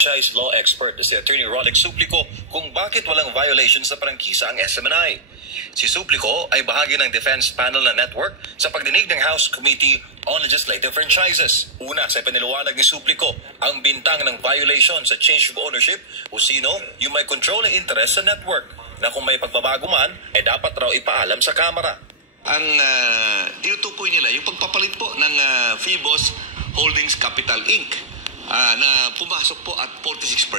Franchise law expert na si Attorney Rolix Suplico kung bakit walang violation sa prangkisa ang SMNI. Si Suplico ay bahagi ng defense panel na network sa pagdinig ng House Committee on Legislative Franchises. Una, sa piniliwanag ni Suplico ang bintang ng violation sa change of ownership o sino yung may controlling interest sa network na kung may pagbabago man ay dapat raw ipaalam sa Kamara. Ang tinutukoy nila yung pagpapalit po ng Phoebus Holdings Capital Inc. Na pumasok po at 46%.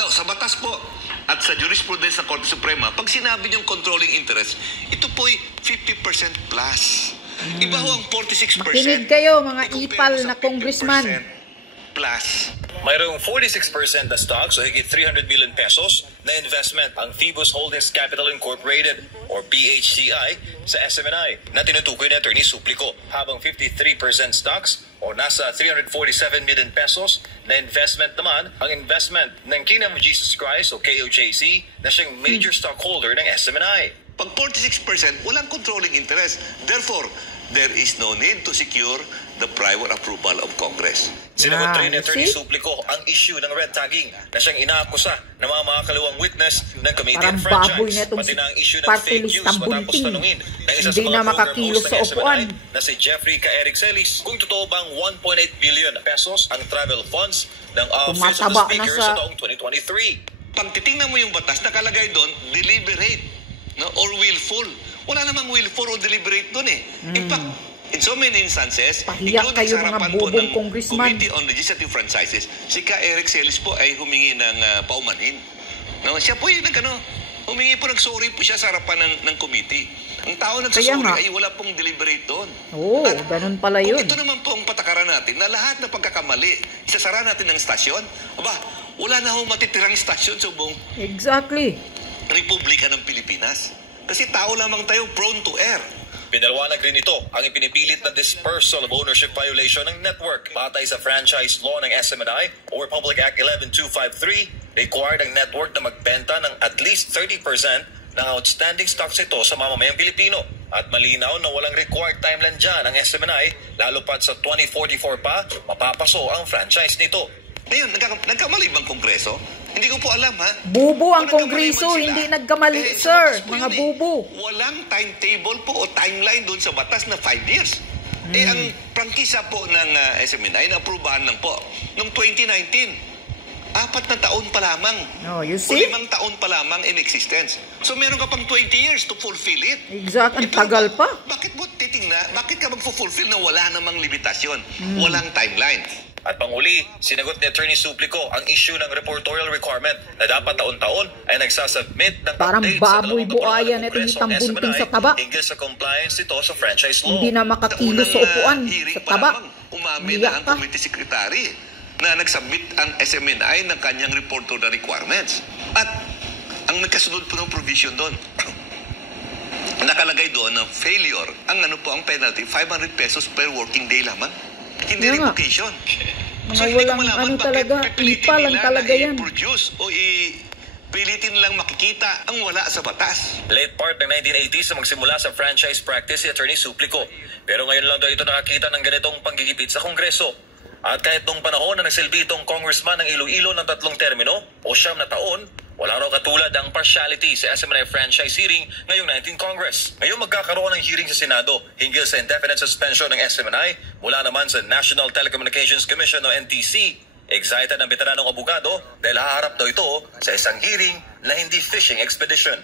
Now, sa batas po at sa jurisprudence ng Korte Suprema, pag sinabi niyong controlling interest, ito po ay 50% plus. Iba ho ang 46%. Makinig kayo, mga ipal na congressman. Plus. Mayroong 46% na stocks o higit 300 million pesos na investment ang Phoebus Holdings Capital Incorporated or PHCI sa SMNI na tinutukoy ni Attorney Suplico, habang 53% stocks o nasa 347 million pesos na investment naman ang investment ng Kingdom of Jesus Christ o KOJC na siyang major stockholder ng SMNI. Pag 46%, walang controlling interest. Therefore, there is no need to secure the prior approval of Congress. Sinagot rin ni Attorney Suplico ang issue ng red tagging na siyang inaakusa ng mga kaliwang witness ng Committee on Franchise. Pati na ang issue ng fake news matapos tanungin ng isa sa mga program host ng SMNI na si Jeffrey K. Eric Celis kung totoo bang 1.8 billion pesos ang travel funds ng Office of the Speaker sa taong 2023. Pag titingnan mo yung batas, nakalagay doon, deliberate, no, or willful. Wala namang willful or deliberate doon eh. In fact, in so many instances, pahiyak kayo mga bubong congressman. Committee on Legislative Franchises, si K. Eric Celis po ay humingi ng paumanhin. No, siya po yung humingi po, nag-sorry po siya sa harapan ng committee. Ang tao nagsasorry ay wala pong deliberate doon. Oo, ganun pala yun. Kung ito naman po ang patakaran natin, na lahat na pagkakamali, isasara natin ng stasyon, aba, wala na ho matitirang stasyon sa buong Republika ng Pilipinas. Kasi tao lamang tayo prone to err. Pinalwanag rin ito ang ipinipilit na dispersal of ownership violation ng network. Batay sa franchise law ng SMNI o Republic Act 11253, required ang network na magbenta ng at least 30% ng outstanding stocks ito sa mamamayang Pilipino. At malinaw na walang required timeline dyan ang SMNI, lalo pat sa 2044 pa, mapapaso ang franchise nito. Ngayon, nagkamali bang Kongreso? Hindi ko po alam, ha? Bubo ang Kongreso, hindi nagkamali, sir. Mga bubo. Walang timetable po o timeline doon sa batas na 5 years. Ang prangkisa po ng SMNI na aprubahan lang po noong 2019. 4 na taon pa lamang. Oh, you see? 5 taon pa lamang in existence. So meron ka pang 20 years to fulfill it. Exact, ang tagal pa. Bakit mo titingnan? Bakit ka magfulfill na wala namang limitasyon? Walang timeline. At panguli, sinagot ni Attorney Suplico ang issue ng reportorial requirement na dapat taon-taon ay nagsasubmit ng parang update sa baboy buhayan at hindi tambunting sa taba. Hinggil sa compliance nito sa franchise law. Hindi na makakilos sa upuan sa taba. Umamin na ang committee secretary na nagsubmit ang SMNI ng kanyang reportorial requirements. At ang nagkasunod po ng provision doon, nakalagay doon na failure, ang ang penalty, 500 pesos per working day lamang. Hindi revocation. So hindi ka malaman talaga, ipal lang talaga yan. I-produce o pilitin lang makikita ang wala sa batas. Late part ng 1980s na magsimula sa franchise practice si Attorney Suplico. Pero ngayon lang daw ito nakakita ng ganitong panggigipit sa Kongreso. At kahit nung panahon na nagsilbi itong congressman ng Iloilo ng 3 termino o 9 na taon, wala raw katulad ang partiality sa SMNI franchise hearing ngayong 19th Congress. Ngayon magkakaroon ng hearing sa Senado hinggil sa indefinite suspension ng SMNI mula naman sa National Telecommunications Commission o NTC. Excited ang veteranong abogado dahil haharap daw ito sa isang hearing na hindi fishing expedition.